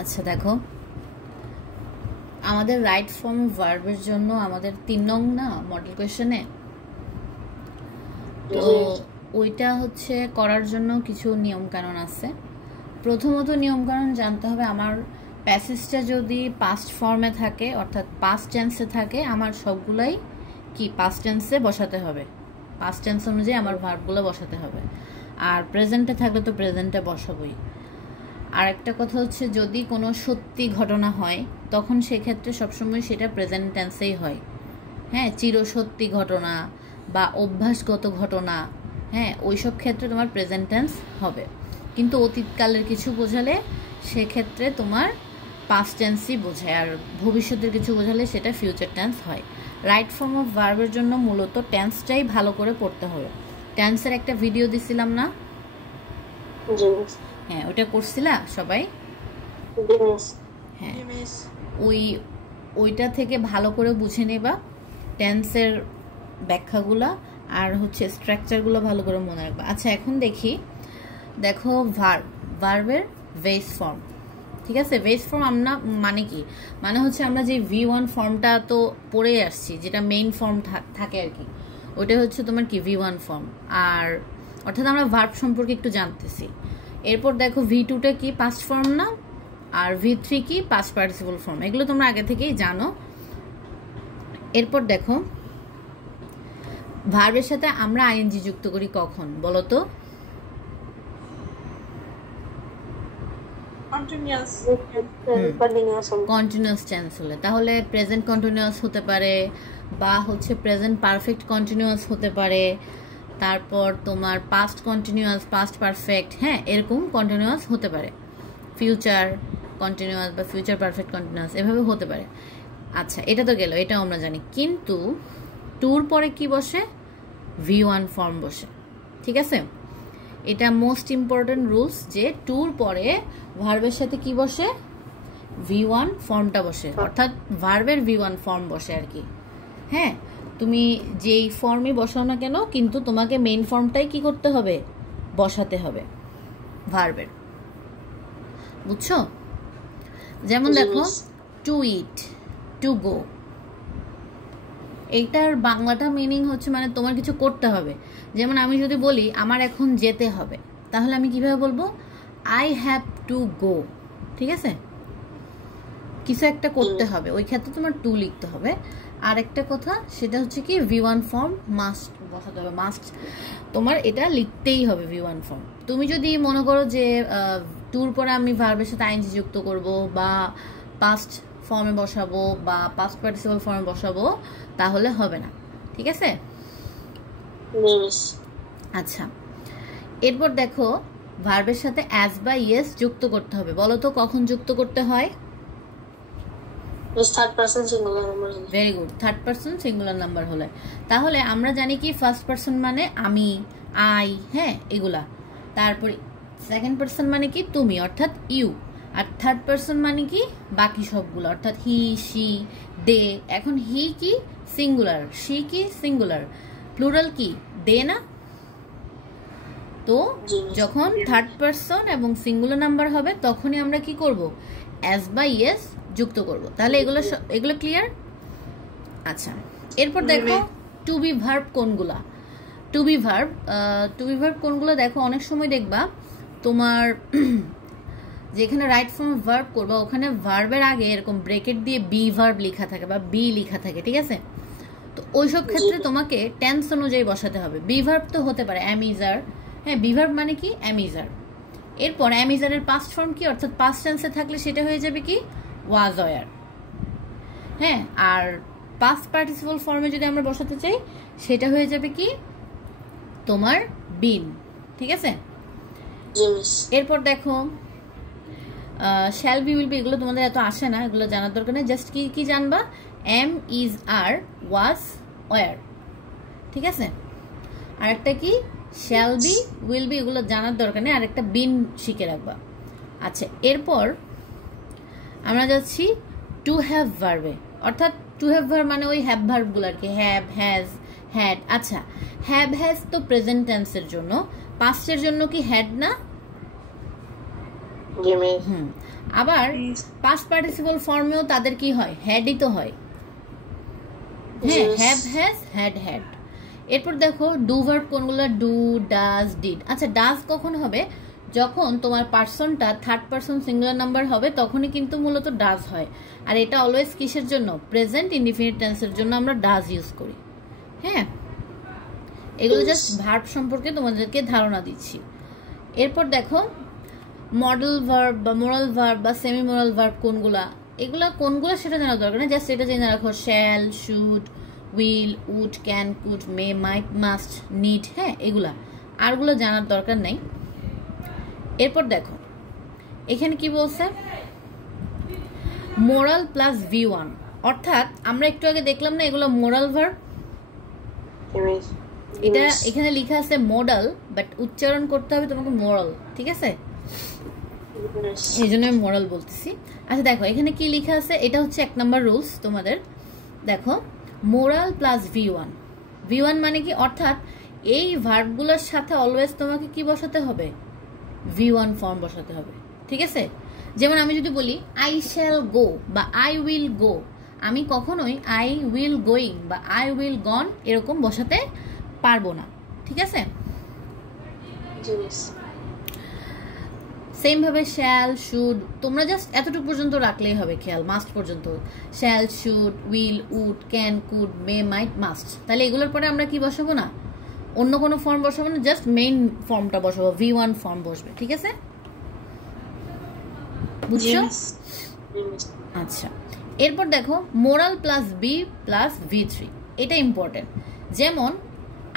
আচ্ছা দেখো, আমাদের রাইট ফর্ম ভার্বের জন্য আমাদের 3 নং না মডেল কোয়েশ্চেনে, তো ওইটা হচ্ছে করার জন্য কিছু নিয়ম কানুন আছে। প্রথমত নিয়ম কানুন জানতে হবে, আমার প্যাসেজটা যদি পাস্ট ফর্মে থাকে অর্থাৎ পাস্ট টেন্সে থাকে, আমার সবগুলাই কি পাস্ট টেন্সে বসাতে হবে, পাস্ট টেন্স অনুযায়ী আমার ভার্বগুলো বসাতে হবে। আর প্রেজেন্টে থাকলে তো প্রেজেন্টে বসাবই। আর একটা কথা হচ্ছে, যদি কোনো সত্যি ঘটনা হয় তখন সেক্ষেত্রে সবসময় সেটা প্রেজেন্ট টেন্সেই হয়। হ্যাঁ, চিরসত্যি ঘটনা বা অভ্যাসগত ঘটনা, হ্যাঁ ওইসব ক্ষেত্রে তোমার প্রেজেন্ট টেন্স হবে। কিন্তু অতীতকালের কিছু বোঝালে সেক্ষেত্রে তোমার পাস্ট টেন্সই বোঝায়, আর ভবিষ্যতের কিছু বোঝালে সেটা ফিউচার টেন্স হয়। রাইট ফর্ম অফ ভার্বের জন্য মূলত টেন্সটাই ভালো করে পড়তে হবে। টেন্সের একটা ভিডিও দিছিলাম না? হ্যাঁ, ওটা করছিলা সবাই? হ্যাঁ, ওইটা থেকে ভালো করে বুঝে নেবা টেন্সের ব্যাখ্যাগুলা, আর হচ্ছে স্ট্রাকচারগুলো ভালো করে মনে রাখবা। আচ্ছা এখন দেখো ভার্বের বেস ফর্ম, ঠিক আছে? বেস ফর্ম আমরা মানে কি, মানে হচ্ছে আমরা যে V1 ফর্মটা তো পড়ে আসছি, যেটা মেইন ফর্ম থাকে আর কি, ওটা হচ্ছে তোমার কি V1 ফর্ম। আর অর্থাৎ আমরা ভার্ব সম্পর্কে একটু জানতেছি। এরপর দেখো V2টা কি পাস্ট ফর্ম না, আর V3 কি পাস্ট পার্টিসিপল ফর্ম, এগুলো তোমরা আগে থেকেই জানো। এরপর দেখো ভার্বের সাথে আমরা আইএনজি যুক্ত করি কখন বলো তো? কন্টিনিউয়াস টেন্স হলে। তাহলে প্রেজেন্ট কন্টিনিউয়াস হতে পারে, বা হচ্ছে প্রেজেন্ট পারফেক্ট কন্টিনিউয়াস হতে পারে, তারপর তোমার পাস্ট কন্টিনিউয়াস, পাস্ট পারফেক্ট, হ্যাঁ এরকম কন্টিনিউয়াস হতে পারে। ফিউচার কন্টিনিউয়াস বা ফিউচার পারফেক্ট কন্টিনিউয়াস এভাবে হতে পারে। আচ্ছা এটা তো গেল, এটাও আমরা জানি। কিন্তু টুর পরে কি বসে? V1 ফর্ম বসে, ঠিক আছে? এটা মোস্ট ইম্পর্টেন্ট রুলস, যে টুর পরে ভার্বের সাথে কি বসে? V1 ফর্মটা বসে, অর্থাৎ ভার্বের V1 ফর্ম বসে আর কি। হ্যাঁ, তুমি যেই ফর্মই বসাও না কেন, কিন্তু তোমাকে মেইন ফর্মটাই কি করতে হবে? বসাতে হবে ভার্বের, বুঝছো? যেমন দেখো টু ইট, টু গো, এইটার বাংলাটা মিনিং হচ্ছে মানে তোমার কিছু করতে হবে। যেমন আমি যদি বলি আমার এখন যেতে হবে, তাহলে আমি কিভাবে বলবো? আই হ্যাভ টু গো, ঠিক আছে? কিছু একটা করতে হবে, ওই ক্ষেত্রে তোমার টু লিখতে হবে। আর একটা কথা সেটা হচ্ছে কি V1 ফর্ম মাস্ট বসাতে হবে, মাস্ট, তোমার এটা লিখতেই হবে V1 ফর্ম। তুমি যদি মনে করো যে টুর পরে আমি ভার্বের সাথে আইএনজি যুক্ত করব, বা পাস্ট ফর্মে বসাবো, বা পাস্ট পার্টিসিপল ফর্মে বসাবো, তাহলে হবে না, ঠিক আছে? আচ্ছা এরপর দেখো ভার্বের সাথে অ্যাজ বা ইয়েস যুক্ত করতে হবে। বলো তো কখন যুক্ত করতে হয়? Third person singular number. Very good, third person singular number হলে। তাহলে আমরা জানি কি ফার্স্ট পারসন মানে আমি, আই, হ্যাঁ এগুলা। তারপরে সেকেন্ড পারসন মানে কি তুমি, অর্থাৎ ইউ। আর থার্ড পারসন মানে কি বাকি সবগুলো, অর্থাৎ হি, শি, দে। এখন হি কি সিঙ্গুলার, শি কি সিঙ্গুলার, প্লুরাল কি দে না? তো যখন থার্ড পারসন এবং সিঙ্গুলার নাম্বার হবে তখনই আমরা কি করব? অ্যাজ বা ইয়েস যুক্ত করব। তাহলে এগুলো ক্লিয়ার? আচ্ছা এরপর দেখো টু বি ভার্ব কোনগুলা। টু বি ভার্ব কোনগুলো দেখো, অনেক সময় দেখবা তোমার যেখানে রাইট ফর্ম ভার্ব করবা ওখানে ভার্বের আগে এরকম ব্রেকেট দিয়ে বি ভার্ব লেখা থাকে বা বি লেখা থাকে, ঠিক আছে? তো ওইসব ক্ষেত্রে তোমাকে টেন্স অনুযায়ী বসাতে হবে। বি ভার্ব তো হতে পারে অ্যামিজার, হ্যাঁ বি ভার্ব মানে কি অ্যামিজার। এরপর অ্যামিজারের পাস্ট ফর্ম কি, অর্থাৎ পাস্ট টেন্সে থাকলে সেটা হয়ে যাবে কি ওয়াজ ওয়ার, হ্যাঁ। আর পাস্ট পার্টিসিপল ফর্মে যদি আমরা বসাতে চাই সেটা হয়ে যাবে কি তোমার বিন, ঠিক আছে? এরপর দেখো শ্যাল বি, উইল বি, এগুলো তোমাদের এত আসে না, এগুলো জানার দরকার নেই। জাস্ট কি জানবা? Am, is, are, was, were, ঠিক আছে? আরেকটা কি শ্যাল বি, উইল বি, এগুলো জানার দরকার নেই। আরেকটা বিন শিখে রাখবা। আচ্ছা এরপর আমরা যাচ্ছি টু হ্যাভ ভার্বে, অর্থাৎ টু হ্যাভ ভার্ব মানে ওই হ্যাভ ভার্বগুলো আর কি, হ্যাভ, হ্যাজ, হ্যাড। আচ্ছা হ্যাভ হ্যাজ তো প্রেজেন্ট টেন্সের জন্য, পাস্টের জন্য কি হ্যাড না? আবার পাস্ট পার্টিসিপল ফর্মেও তাদের কি হয়, হ্যাডই তো হয়। হ্যাঁ, হ্যাভ, হ্যাজ, হ্যাড, হ্যাড। এরপর দেখো ডু ভার্ব কোনগুলো, ডু, ডাজ, ডিড। আচ্ছা, ডাজ কখন হবে? যখন তোমার পার্সনটা থার্ড পার্সন সিঙ্গুলার নাম্বার হবে তখনই কিন্তু মূলত ডাজ হয়। আর এটা অলওয়েজ কিসের জন্য? প্রেজেন্ট ইনডিফিনিট টেন্সের জন্য আমরা ডাজ ইউজ করি। হ্যাঁ, এগুলো জাস্ট ভার্ব সম্পর্কে তোমাদেরকে ধারণা দিচ্ছি। এরপর দেখো মডেল ভার্ব বা মোরাল ভার্ব বা সেমি মোরাল ভার্ব কোনগুলা, এগুলা কোনগুলো সেটা জানা দরকার না, জাস্ট এটা জেনে রাখো। Shall, should, will, would, can, could, may, might, must, need. হ্যাঁ, এগুলা আরগুলো জানার দরকার নাই। এরপর দেখো এখানে কি বলছে, মোরাল প্লাস V1, অর্থাৎ আমরা একটু আগে দেখলাম না এগুলো মোরাল ভার্ব, এটা এখানে লেখা আছে মডাল, বাট উচ্চারণ করতে হবে তোমাকে মোরাল, ঠিক আছে? এই জন্য আমি মোরাল বলতেছি। আচ্ছা দেখো এখানে কি লেখা আছে, এটা হচ্ছে 1 নম্বর রুলস তোমাদের। দেখো মোরাল প্লাস V1, V1 মানে কি, অর্থাৎ এই ভার্বগুলোর সাথে অলওয়েজ তোমাকে কি বসাতে হবে? V1 ফর্ম বসাতে হবে, ঠিক আছে? যেমন আমি যদি বলি আই শ্যাল গো বা আই উইল গো, আমি কখনোই আই উইল গোয়িং বা আই উইল গন এরকম বসাতে পারবো না, ঠিক আছে? সেম ভাবে শ্যাল, শুড, তোমরা জাস্ট এতটুকু পর্যন্ত রাখলেই হবে, খেয়াল, মাস্ট পর্যন্ত। Shall, should, will, would, can, could, may, might, must. তাহলে এগুলোর পরে আমরা কি বসাবো না, অন্য কোনো ফর্ম বসাবো না, জাস্ট মেইন ফর্মটা বসাবো, V1 ফর্ম বসবে, ঠিক আছে? বুঝছো? আচ্ছা, এরপর দেখো moral plus B plus V3, এটা ইম্পর্টেন্ট। যেমন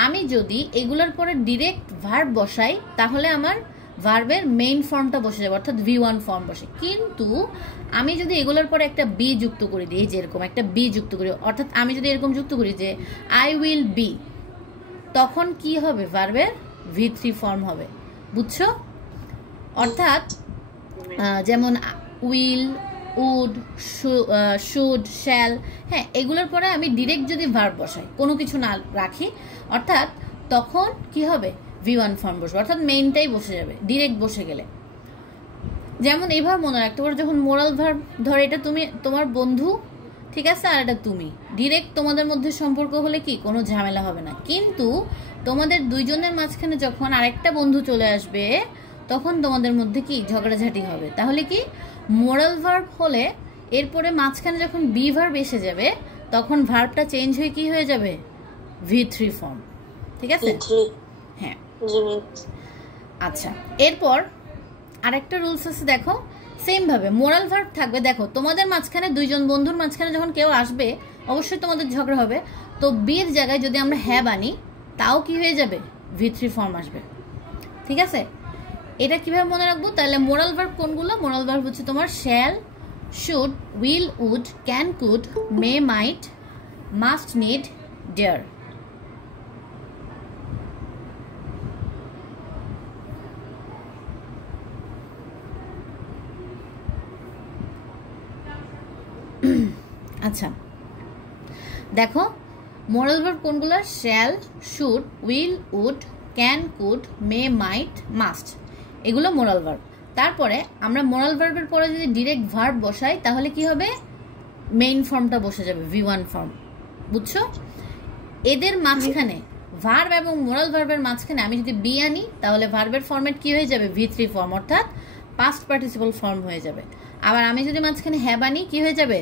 আমি যদি এগুলোর পরে ডিরেক্ট ভার্ব বসাই তাহলে আমার ভার্বের মেইন ফর্মটা বসে যাবে, অর্থাৎ V1 ফর্ম বসে। কিন্তু আমি যদি এগুলোর পরে একটা বি যুক্ত করে দিই, যেরকম একটা বি যুক্ত করি, অর্থাৎ আমি যদি এরকম যুক্ত করি যে আই উইল বি, তখন কি হবে? ভার্বের V3 ফর্ম হবে, বুঝছো? অর্থাৎ যেমন উইল, উড, শুড, শ্যাল, হ্যাঁ, এগুলোর পরে আমি ডিরেক্ট যদি ভার্ব বসাই, কোনো কিছু না রাখি, অর্থাৎ তখন কি হবে? V1 ফর্ম বসবে, অর্থাৎ মেইনটাই বসে যাবে ডিরেক্ট বসে গেলে। যেমন এইভাবে মনে রাখতে পারো, যখন মোরাল ভার্ব, ধর এটা তুমি তোমার বন্ধু, ঠিক আছে, আর এটা তুমি, ডিরেক্ট তোমাদের মধ্যে সম্পর্ক হলে কি কোনো ঝামেলা হবে না। কিন্তু তোমাদের দুইজনের মাঝখানে যখন আরেকটা বন্ধু চলে আসবে তখন তোমাদের মধ্যে কি ঝগড়াঝাটি হবে। তাহলে কি মোরাল ভার্ব হলে এরপরে মাঝখানে যখন বি ভার্ব এসে যাবে তখন ভার্বটা চেঞ্জ হয়ে কি হয়ে যাবে? V3 ফর্ম, ঠিক আছে? হ্যাঁ, আচ্ছা, এরপর আরেকটা রুলস আছে, দেখো সেম ভাবে মোরাল ভার্ব থাকবে। দেখো তোমাদের মাঝখানে দুইজন বন্ধুর মাঝখানে যখন কেউ আসবে অবশ্যই তোমাদের ঝগড়া হবে, তো বির জায়গায় যদি আমরা হ্যাভ আনি তাও কি হয়ে যাবে? V3 ফর্ম আসবে, ঠিক আছে? এটা কিভাবে মনে রাখবো? তাহলে মোরাল ভার্ব কোনগুলো? মোরাল ভার্ব হচ্ছে তোমার shall, should, will, would, can, could, may, might, must, need, dare. আচ্ছা দেখো মোরাল ভার্ব কোনগুলো? Shall, should, will, would, can, could, may, might, must, এগুলো মোরাল ভার্ব। তারপরে আমরা মোরাল ভার্বের পরে যদি ডিরেক্ট ভার্ব বসাই তাহলে কি হবে? মেইন ফর্মটা বসে যাবে, V1 ফর্ম, বুঝছো? এদের মাঝখানে ভার্ব এবং মোরাল ভার্বের মাঝখানে আমি যদি বি আনি তাহলে ভার্বের ফর্মেট কি হয়ে যাবে? V3 ফর্ম, অর্থাৎ পাস্ট পার্টিসিপল ফর্ম হয়ে যাবে। আবার আমি যদি মাঝখানে হ্যাভ আনি কি হয়ে যাবে?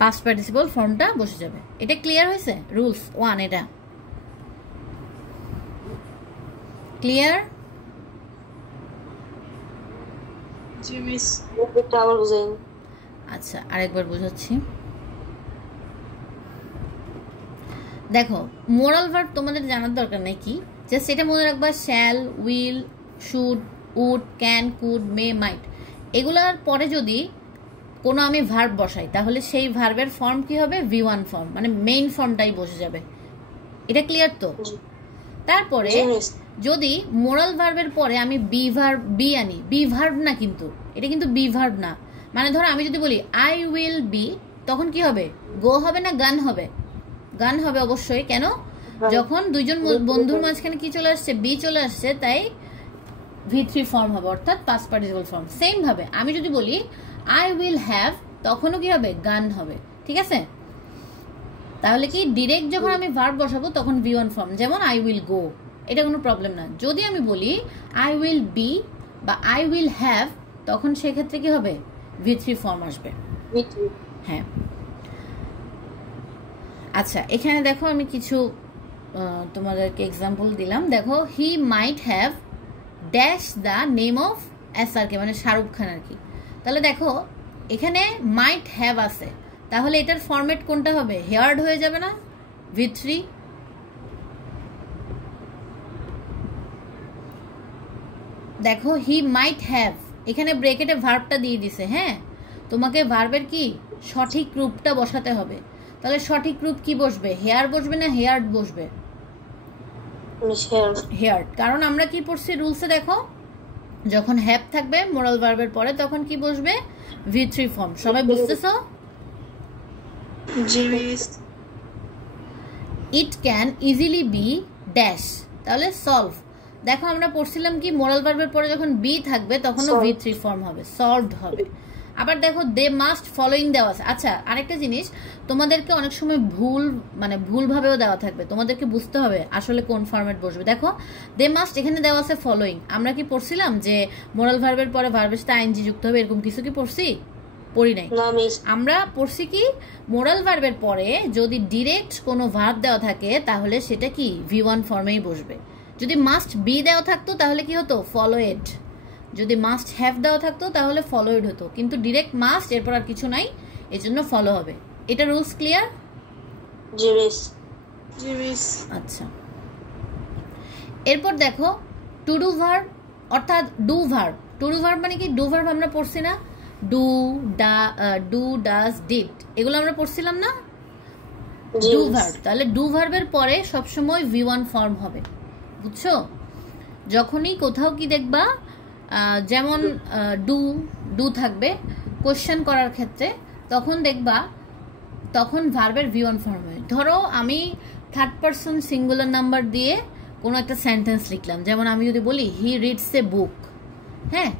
পাস্ট পার্টিসিপল ফর্মটা বসে যাবে। এটা ক্লিয়ার হয়েছে? রুলস 1 এটা ক্লিয়ার? আচ্ছা আরেকবার বোঝাচ্ছি। দেখো মোরাল ভার্ব তোমাদের জানার দরকার নেই কি, জাস্ট এটা মনে রাখবা, shall, will, should, would, can, could, may, might, এগুলার পরে যদি কোনো আমি ভার্ব বসাই তাহলে সেই ভার্বের ফর্ম কি হবে? V1 ফর্ম, মানে মেইন ফর্মটাই বসে যাবে। এটা ক্লিয়ার তো? তারপরে যদি মোরাল ভার্বের পরে আমি বি আনি, বি ভার্ব না, কিন্তু এটা কিন্তু বি ভার্ব না, মানে ধরো আমি যদি বলি আই উইল বি, তখন কি হবে? গো হবে না গান হবে? গান হবে অবশ্যই। কেন? যখন দুইজন বন্ধুর মাঝখানে কি চলে আসছে? বি চলে আসছে, তাই V3 ফর্ম হবে, অর্থাৎ পাস্ট পার্টিসিপল ফর্ম। সেম ভাবে আমি যদি বলি আই উইল হ্যাভ, তখনও কি হবে? গান হবে। ঠিক আছে, তাহলে কি ডিরেক্ট যখন আমি ভার্ব বসাবো তখন V1 ফর্ম, যেমন আই উইল গো, এটা কোনো প্রবলেম না। যদি আমি বলি আই উইল বি বা আই উইল হ্যাভ, তখন সেক্ষেত্রে কি হবে? V3 ফর্ম আসবে। হ্যাঁ, আচ্ছা এখানে দেখো আমি কিছু তোমাদেরকে এক্সাম্পল দিলাম। দেখো he might have dash the name of SRK, মানে শাহরুখ খান আর কি। তাহলে দেখো এখানে মাইট হ্যাভ আছে, তাহলে এটার ফরম্যাট কোনটা হবে? হেয়ার্ড হয়ে যাবে না? V3। দেখো হি মাইট হ্যাভ, এখানে ব্রেকেটে ভার্বটা দিয়ে দিছে। হ্যাঁ, তোমাকে ভার্বের কি সঠিক রূপটা বসাতে হবে। তাহলে সঠিক রূপ কি বসবে? হেয়ার বসবে না হেয়ার্ড বসবে? হেয়ার্ড। কারণ আমরা কি পড়ছি রুলসে, দেখো যখন হ্যাভ থাকবে মোরাল ভার্বের পরে তখন কি বসবে? V3 form. সবাই বুঝতেছো? It can easily B dash, তাহলে সলভ। দেখো আমরা পড়ছিলাম কি মোরাল ভার্বের পরে যখন বি থাকবে তখনও V3 ফর্ম হবে, সলভড হবে। আবার দেখো দে মাস্ট ফলোইং দেওয়া আছে। আচ্ছা আরেকটা জিনিস, তোমাদেরকে অনেক সময় ভুলভাবেও দেওয়া থাকবে, তোমাদেরকে বুঝতে হবে আসলে কোন ফরম্যাট বসবে। দেখো দে মাস্ট এখানে দেওয়া আছে ফলোইং, আমরা কি পড়ছিলাম যে মোরাল ভার্বের পরে ভার্বের সাথে আইএনজি যুক্ত হবে, এরকম কিছু কি পড়ছি? পড়ি নাই। আমরা পড়ছি কি মোরাল ভার্বের পরে যদি ডিরেক্ট কোনো ভার্ব দেওয়া থাকে তাহলে সেটা কি V1 ফর্মেই বসবে। যদি মাস্ট বি দেওয়া থাকতো তাহলে কি হতো? ফলোয়েড। যদি মাস্ট হ্যাভ দেওয়া থাকতো তাহলে ফলোয়েড হতো, কিন্তু ডিরেক্ট মাস্ট, এরপর আর কিছু নাই, এজন্য ফলো হবে। এটা রুলস ক্লিয়ার? আচ্ছা, এরপর দেখো টু ডু ভার্ব অর্থাৎ do verb. To do verb মানে কি? ডু ভার্ব আমরা পড়ছি না? ডু ডাজ ডিড, এগুলো আমরা পড়ছিলাম না? Do verb. তাহলে ডু ভার্বের পরে সবসময় V1 ফর্ম হবে, বুঝছো? যখনই কোথাও কি দেখবা, যেমন ডু থাকবে কোশ্চেন করার ক্ষেত্রে, তখন দেখবা তখন ভার্বের V1 ফর্ম হয়। ধরো আমি থার্ড পারসন সিঙ্গুলার নাম্বার দিয়ে কোনো একটা সেন্টেন্স লিখলাম, যেমন আমি যদি বলি হি রিডস এ বুক। হ্যাঁ,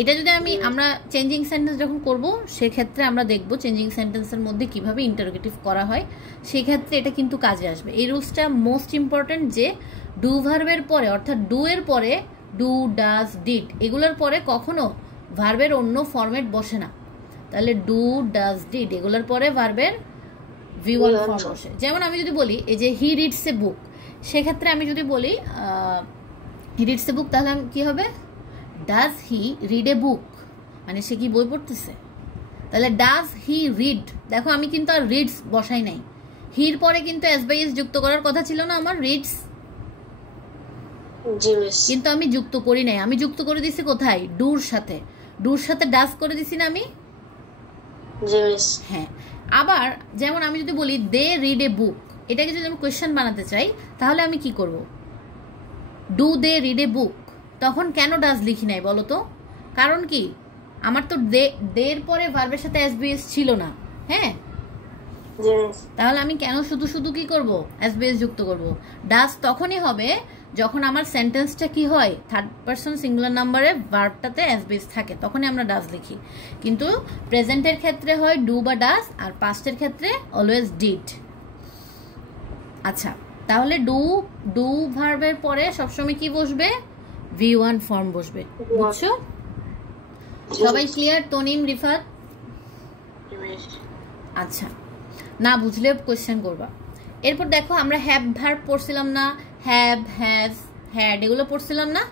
এটা যদি আমরা চেঞ্জিং সেন্টেন্স যখন করব সেক্ষেত্রে আমরা দেখব চেঞ্জিং সেন্টেন্সের মধ্যে কিভাবে ইন্টারোগেটিভ করা হয়, সেক্ষেত্রে এটা কিন্তু কাজে আসবে। এই রুলসটা মোস্ট ইম্পর্টেন্ট, যে ডু ভার্বের পরে অর্থাৎ ডু এর পরে ডু ডাজ ডিড এগুলোর পরে কখনো ভার্বের অন্য ফরম্যাট বসে না। তাহলে ডু ডাজ ডিড এগুলোর পরে ভার্বের V1 ফর্ম বসে। যেমন আমি যদি বলি এই যে হি রিডস এ বুক, সেক্ষেত্রে আমি যদি বলি হি রিডস এ বুক, তাহলে কি হবে? ডাজ হি রিড এ বুক, মানে সে কি বই পড়তেছে। তাহলে ডাজ হি রিড, দেখো আমি কিন্তু আর রিডস বসাই নাই, হির পরে কিন্তু এস বাই এস যুক্ত করার কথা ছিল না আমার, রিডস, কিন্তু আমি যুক্ত করি নাই। আমি যুক্ত করে দিছি কোথায়? ডুর সাথে। ডুর সাথে ডাজ করে দিছি না আমি? হ্যাঁ। আবার যেমন আমি যদি বলি দে রিড এ বুক, এটাকে যদি আমি কোয়েশ্চেন বানাতে চাই তাহলে আমি কি করব? ডু দে রিড এ বুক, তখন কেন ডাজ লিখি নাই বলো তো? কারণ কি আমার তো দের পরে ভার্বের সাথে এসবিএস ছিল না। হ্যাঁ, তাহলে আমি কেন শুধু শুধু কি করব? এসবিএস যুক্ত করব। ডাজ তখনই হবে যখন আমার সেন্টেন্সটা কি হয়, থার্ড পারসন সিঙ্গুলার নাম্বারে ভার্বটাতে এসবিএস থাকে, তখনই আমরা ডাজ লিখি। কিন্তু প্রেজেন্টের ক্ষেত্রে হয় ডু বা ডাজ, আর পাস্টের ক্ষেত্রে অলওয়েজ ডিড। আচ্ছা, তাহলে ডু ভার্বের পরে সবসময় কি বসবে? V1 ফর্ম বসবে, বুঝছো? সবাই ক্লিয়ার? তনিম, রিফাত? আচ্ছা, না বুঝলে কোয়েশ্চেন করবা। এরপর দেখো আমরা হ্যাভ ভার্ব পড়ছিলাম না? হ্যাভ, হ্যাজ, হ্যাড এগুলো পড়ছিলাম না?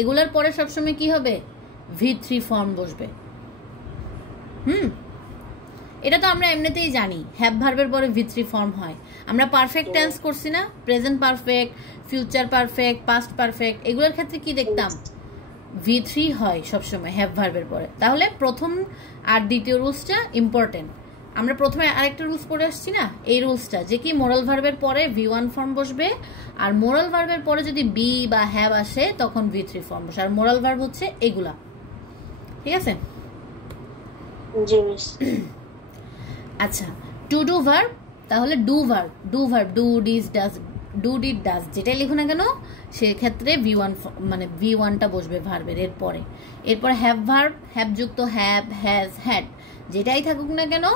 এগুলোর পরে সবসময় কি হবে? V3 ফর্ম বসবে। এটা তো আমরা এমনিতেই জানি, হ্যাভ ভার্বের পরে V3 ফর্ম হয়। আমরা পারফেক্ট টেন্স করছি না? Present perfect, future perfect, past perfect, এগুলোর ক্ষেত্রে কি দেখতাম? V3 হয় সবসময় হ্যাভ ভার্বের পরে। তাহলে প্রথম আর দ্বিতীয় রুলসটা ইম্পর্টেন্ট। আমরা প্রথমে আরেকটা রুলস পড়ে আসছি না, এই রুলসটা, যে কি মোরাল ভার্বের পরে V1 ফর্ম বসবে, আর মোরাল ভার্বের পরে যদি বি বা হ্যাভ আসে তখন V3 ফর্ম বসে। আর মোরাল ভার্ব হচ্ছে এগুলা, ঠিক আছে? আচ্ছা, টু ডু ভার্ব, তাহলে do verb, do did does যেটাই লিখো না কেন সেক্ষেত্রে V1 মানে V1টা বসবে ভার্বের এরপর হ্যাভ ভার্ব, হ্যাভ যুক্ত হ্যাভ, হ্যাজ, হ্যাড, যেটাই থাকুক না কেন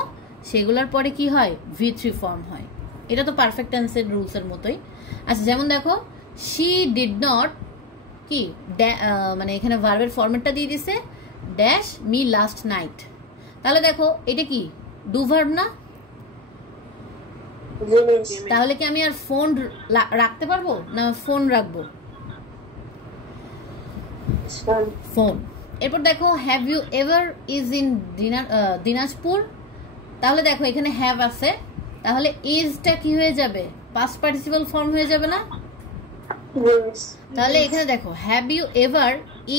সেগুলোর পরে কি হয়, V3 ফর্ম হয়। এটা তো পারফেক্ট টেন্সের রুলসের মতোই। আচ্ছা, যেমন দেখো শি ডিড নট কি মানে এখানে ভার্বের ফরম্যাটটা দিয়ে দিছে ড্যাশ মি লাস্ট নাইট। তাহলে দেখো এটা কি ডু ভার্ব না? তাহলে কি আমি আর ফোন রাখতে পারবো না ফোন রাখবো? ফোন। এরপর দেখো have you ever is in Dinajpur. তাহলে দেখো এখানে হ্যাভ আছে, তাহলে ইজটা কি হয়ে যাবে, পাস্ট পার্টিসিপল ফর্ম হয়ে যাবে না? তাহলে এখানে দেখো have you ever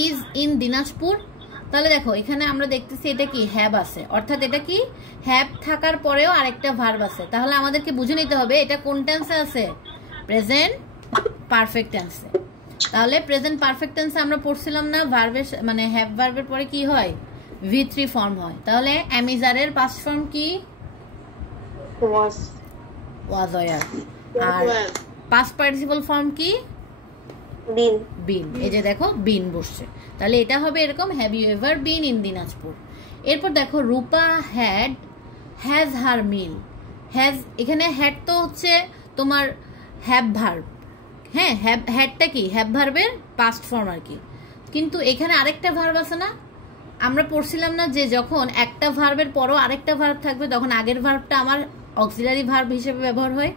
is in Dinajpur. তাহলে দেখো এখানে আমরা দেখতেছি এটা কি হ্যাভ আছে, অর্থাৎ এটা কি হ্যাভ থাকার পরেও আরেকটা ভার্ব আছে। তাহলে আমাদেরকে বুঝে নিতে হবে এটা কোন টেন্সে আছে, প্রেজেন্ট পারফেক্ট টেন্সে। তাহলে প্রেজেন্ট পারফেক্ট টেন্সে আমরা পড়ছিলাম না ভার্বের মানে হ্যাভ ভার্বের পরে কি হয়, V3 ফর্ম হয়। তাহলে অ্যামিজারের পাস্ট ফর্ম কি, ওয়াজ ওয়ার। আর পাস্ট পার্টিসিপল ফর্ম কি, বিন বিন। এই যে দেখো বিন বসছে, তাহলে এটা হবে এরকম have you ever been in Dinajpur. এরপর দেখো Rupa has her meal. Has, এখানে হ্যাড তো হচ্ছে তোমার হ্যাভ ভার্ব, হ্যাঁ হ্যাডটা কি হ্যাভ ভার্বের পাস্ট ফর্ম আর কি। কিন্তু এখানে আরেকটা ভার্ব আছে না, আমরা পড়ছিলাম না যে যখন একটা ভার্বের পরও আরেকটা ভার্ব থাকবে তখন আগের ভার্বটা আমার অক্সিলারি ভার্ব হিসেবে ব্যবহার হয়,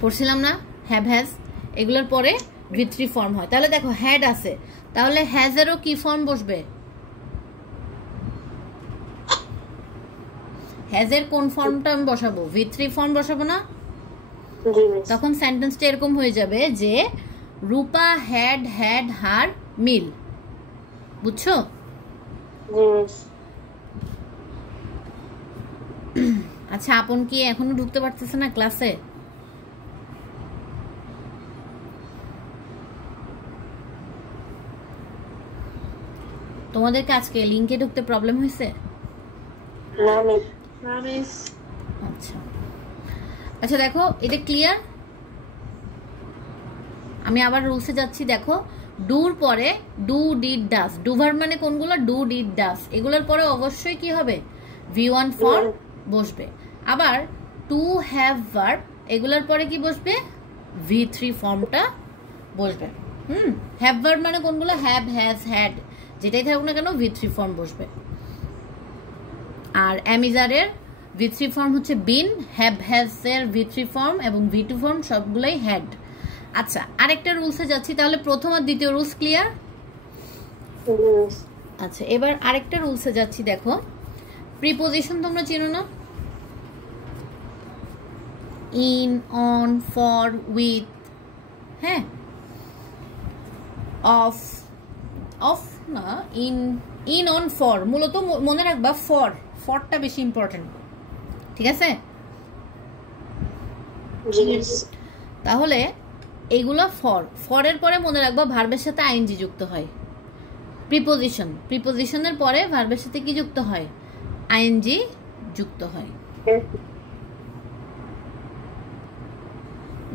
পড়ছিলাম না, হ্যাভ হ্যাজ এগুলোর পরে V3 ফর্ম হয়। তাহলে দেখো হ্যাড আছে, তাহলে হ্যাজেরও কি ফর্ম বসবে, হ্যাজের কোন ফর্মটা আমি বসাবো, V3 ফর্ম বসাবো না? তখন সেন্টেন্সটা এরকম হয়ে যাবে যে রূপা হ্যাড হার মিল। বুঝছো? আচ্ছা, আপন কি এখনো ঢুকতে পারতেছে না ক্লাসে? তোমাদেরকে আজকে লিংকে ঢুকতে প্রবলেম হয়েছে? আচ্ছা আচ্ছা, দেখো এটা ক্লিয়ার। আমি আবার রুলসে যাচ্ছি। দেখো ডুর পরে do did does, do verb মানে কোনগুলো, ডু ডিড ডাস, এগুলোর পরে অবশ্যই কি হবে, V1 ফর্ম বসবে। আবার টু হ্যাভ ভার্ব এগুলোর পরে কি বসবে, V3 ফর্মটা বসবে। হ্যাভ ভার্ব মানে কোনগুলো, হ্যাভ, হ্যাজ, হ্যাড, যেটাই থাকুক না কেন V3 ফর্ম বসবে। আর অ্যামিজারের V3 ফর্ম হচ্ছে বিন, হ্যাভ হ্যাজের V3 ফর্ম এবং V2 ফর্ম সবগুলোই হ্যাড। আচ্ছা, আরেকটা রুলসে যাচ্ছি। তাহলে প্রথম আর দ্বিতীয় রুলস ক্লিয়ার? আচ্ছা, এবার আরেকটা রুলসে যাচ্ছি। দেখো প্রিপোজিশন তোমরা চিনো না, ইন, অন, ফর, উইথ, হ্যাঁ, অফ, অফ না, ইন অন ফর, মূলত মনে রাখবা ফরটা বেশি ইম্পর্টেন্ট, ঠিক আছে? তাহলে এইগুলো ফরের পরে মনে রাখবা ভার্বের সাথে আইএনজি যুক্ত হয়। প্রিপোজিশনের পরে ভার্বের সাথে কি যুক্ত হয়, আইএনজি যুক্ত হয়।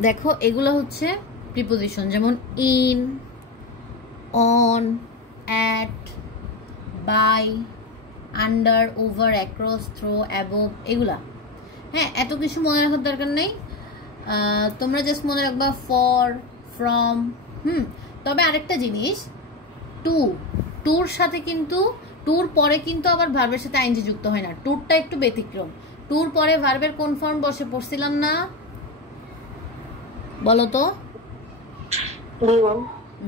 দেখো এগুলো হচ্ছে প্রিপোজিশন, যেমন in, on, at, by, under, over, across, through, above, এগুলা। হ্যাঁ, এত কিছু মনে রাখার দরকার নেই, তোমরা জাস্ট মনে রাখবা ফর, ফ্রম। তবে আরেকটা জিনিস, টুর সাথে কিন্তু, টুর পরে কিন্তু আবার ভার্বের সাথে আইএনজি যুক্ত হয় না, টুরটা একটু ব্যতিক্রম। টুর পরে ভার্বের কোন ফর্ম বসে পড়ছিলাম না, বলো তো?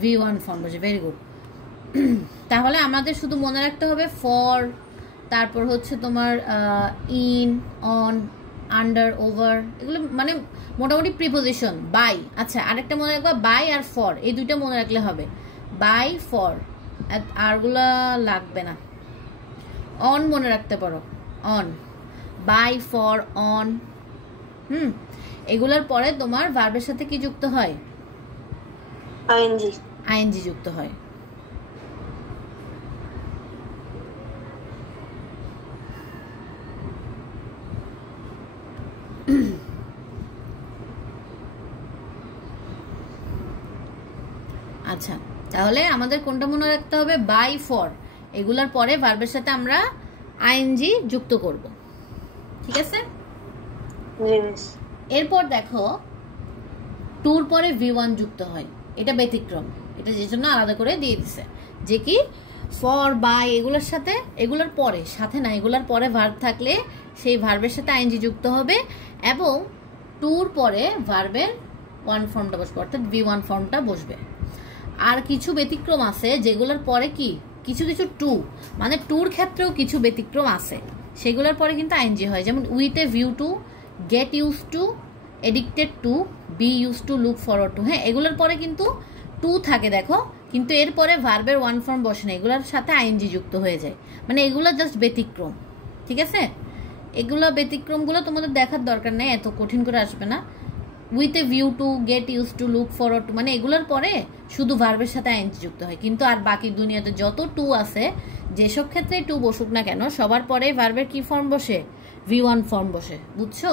V1 ফর্ম বসে। Very good. তাহলে আমাদের শুধু মনে রাখতে হবে ফর, তারপর হচ্ছে তোমার ইন, অন, আন্ডার, ওভার, এগুলো মানে মোটামুটি প্রিপোজিশন। বাই, আচ্ছা আরেকটা মনে রাখবা, বাই আর ফর, এই দুইটা মনে রাখলে হবে, বাই, ফর, আরগুলা লাগবে না। অন মনে রাখতে পারো, অন, বাই, ফর, অন। এগুলোর পরে তোমার ভার্বের সাথে কি যুক্ত হয়, আইএনজি যুক্ত হয়। আচ্ছা, তাহলে আমাদের কোনটা মনে রাখতে হবে? বাই, ফর, এগুলার পরে ভার্বের সাথে আমরা আইএনজি যুক্ত করব। ঠিক আছে? এরপর দেখো টুর পরে V1 যুক্ত হয়, এটা ব্যতিক্রম, এটা যে জন্য আলাদা করে দিয়ে দিছে যে কি ফর, বাই এগুলোর সাথে, এগুলোর পরে, সাথে না, এগুলোর পরে ভার্ব থাকলে সেই ভার্বের সাথে আইএনজি যুক্ত হবে এবং টুর পরে ভার্বের ওয়ান ফর্মটা বসবে, অর্থাৎ V1 ফর্মটা বসবে। আর কিছু ব্যতিক্রম আছে যেগুলোর পরে কি কিছু কিছু টু, মানে টুর ক্ষেত্রেও কিছু ব্যতিক্রম আছে, সেগুলোর পরে কিন্তু আইএনজি হয়। যেমন with a view to, get use to, addicted to, be use to, look forward to. হ্যাঁ, এগুলোর পরে কিন্তু টু থাকে দেখো, কিন্তু এরপরে ভার্বের ওয়ান ফর্ম বসে না, এগুলোর সাথে আইএনজি যুক্ত হয়ে যায়। মানে এগুলো জাস্ট ব্যতিক্রম। ঠিক আছে? এগুলো ব্যতিক্রমগুলো তোমাদের দেখার দরকার নেই, এত কঠিন করে আসবে না। With a view to, get use to, look forward to, মানে এগুলোর পরে শুধু ভার্বের সাথে আইএনজি যুক্ত হয়। কিন্তু আর বাকি দুনিয়াতে যত টু আছে, যেসব ক্ষেত্রে টু বসুক না কেন, সবার পরে ভার্বের কি ফর্ম বসে? V1 ফর্ম বসে। বুঝছো?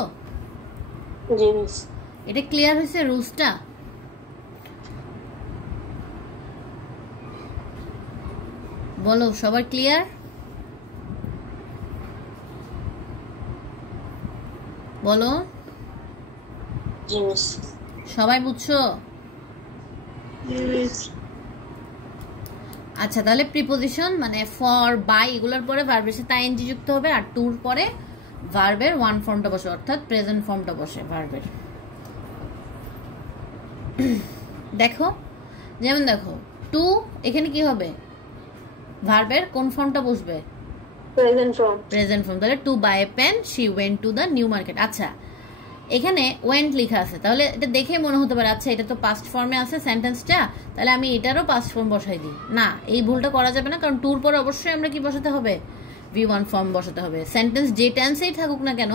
এটা ক্লিয়ার হয়েছে রুলসটা? বলো সবার ক্লিয়ার? বলো সবাই বুঝছো? আচ্ছা, তাহলে প্রিপোজিশন মানে ফর, বাই এগুলোর পরে ভার্বের সাথে আইএনজি যুক্ত হবে আর টুর পরে ভার্বের ওয়ান ফর্মটা বসে, অর্থাৎ প্রেজেন্ট ফর্মটা বসে ভার্বের। দেখো, যেমন দেখো টু, এখানে কি হবে? ভার্বের কোন ফর্মটা বসবে? Present form. তাহলে to buy a pen, she went to the New Market. আচ্ছা, এখানে ওয়েন্ট লেখা আছে, তাহলে এটা দেখে মনে হতে পারে আচ্ছা এটা তো পাস্ট ফর্মে আছে সেন্টেন্সটা, তাহলে আমি এটারও পাস্ট ফর্ম বসাই দিই। না, এই ভুলটা করা যাবে না, কারণ টুর পরে অবশ্যই আমরা কি বসাতে হবে? V1 ফর্ম বসাতে হবে। সেন্টেন্স যে টেন্সেই থাকুক না কেন,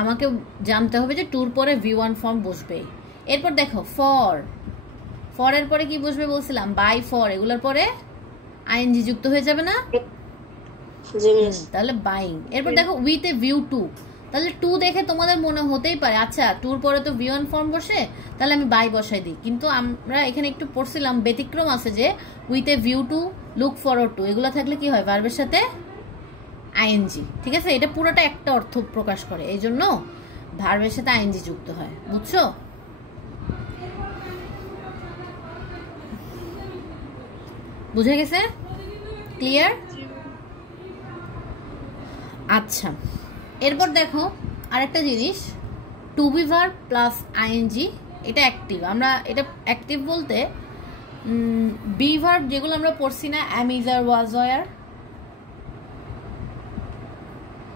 আমাকে জানতে হবে যে টুর পরে V1 ফর্ম বসবে। এরপর দেখো ফর, ফরের পরে কি বসবে বলছিলাম? বাই, ফর, এগুলোর পরে আইএনজি যুক্ত হয়ে যাবে না? তাহলে বাইং। এরপর দেখো উইথ এ ভিউ টু, তাহলে টু দেখে তোমাদের মনে হতেই পারে আচ্ছা টুর পরে তো V1 ফর্ম বসে, তাহলে আমি বাই বসাই দিই। কিন্তু আমরা এখানে একটু পড়ছিলাম ব্যতিক্রম আছে যে with a view two, look forward two, এগুলো থাকলে কি হয়? ভার্বের সাথে আইএনজি। ঠিক আছে? এটা পুরোটা একটা অর্থ প্রকাশ করে, এই জন্য ভার্বের সাথে আইএনজি যুক্ত হয়। বুঝছো? বুঝে গেছে? ক্লিয়ার? আচ্ছা, এরপর দেখো আরেকটা জিনিস, to be verb plus ING, এটা অ্যাক্টিভ। আমরা এটা অ্যাক্টিভ বলতে বি ভার্ব যেগুলো আমরা পড়ছি না, অ্যাম, ইজ, আর, ওয়াজ, ওয়ার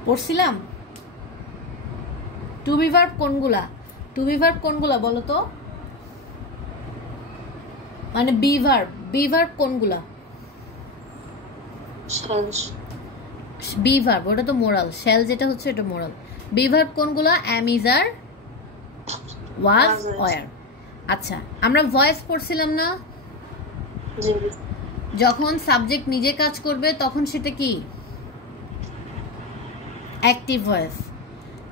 পড়ছিলাম। টু বি ভার্ব কোনগুলা? টু বি ভার্ব কোনগুলা বলো তো? মানে বি ভার্ব কোনগুলা? বি ভার্ব ওটা তো মোরাল, শেল যেটা হচ্ছে এটা মোরাল। বি ভার্ব কোনগুলা? অ্যাম, ইজ, আর, ওয়াজ, ওয়ার। আচ্ছা, আমরা ভয়েস পড়ছিলাম না, যখন সাবজেক্ট নিজে কাজ করবে তখন সেটা কি? Active voice.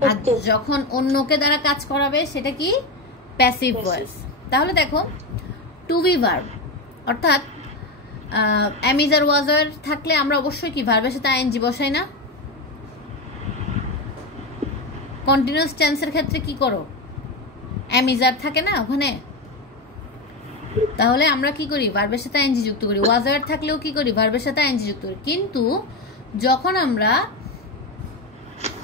আর যখন অন্যকে দ্বারা কাজ করাবে সেটা কি? Passive voice. তাহলে দেখো টু বি ভার্ব অর্থাৎ অ্যাম, ইজ, আর, ওয়াজ, ওয়ার থাকলে আমরা অবশ্যই কি ভার্বের সাথে আইএনজি বসাই না? কন্টিনিউয়াস টেন্সের ক্ষেত্রে কি করো? অ্যাম, ইজ, আর থাকে না ওখানে, তাহলে আমরা কি করি? ভার্বের সাথে আইএনজি যুক্ত করি। ওয়াজ, ওয়ার থাকলেও কি করি? ভার্বের সাথে আইএনজি যুক্ত করি। কিন্তু যখন আমরা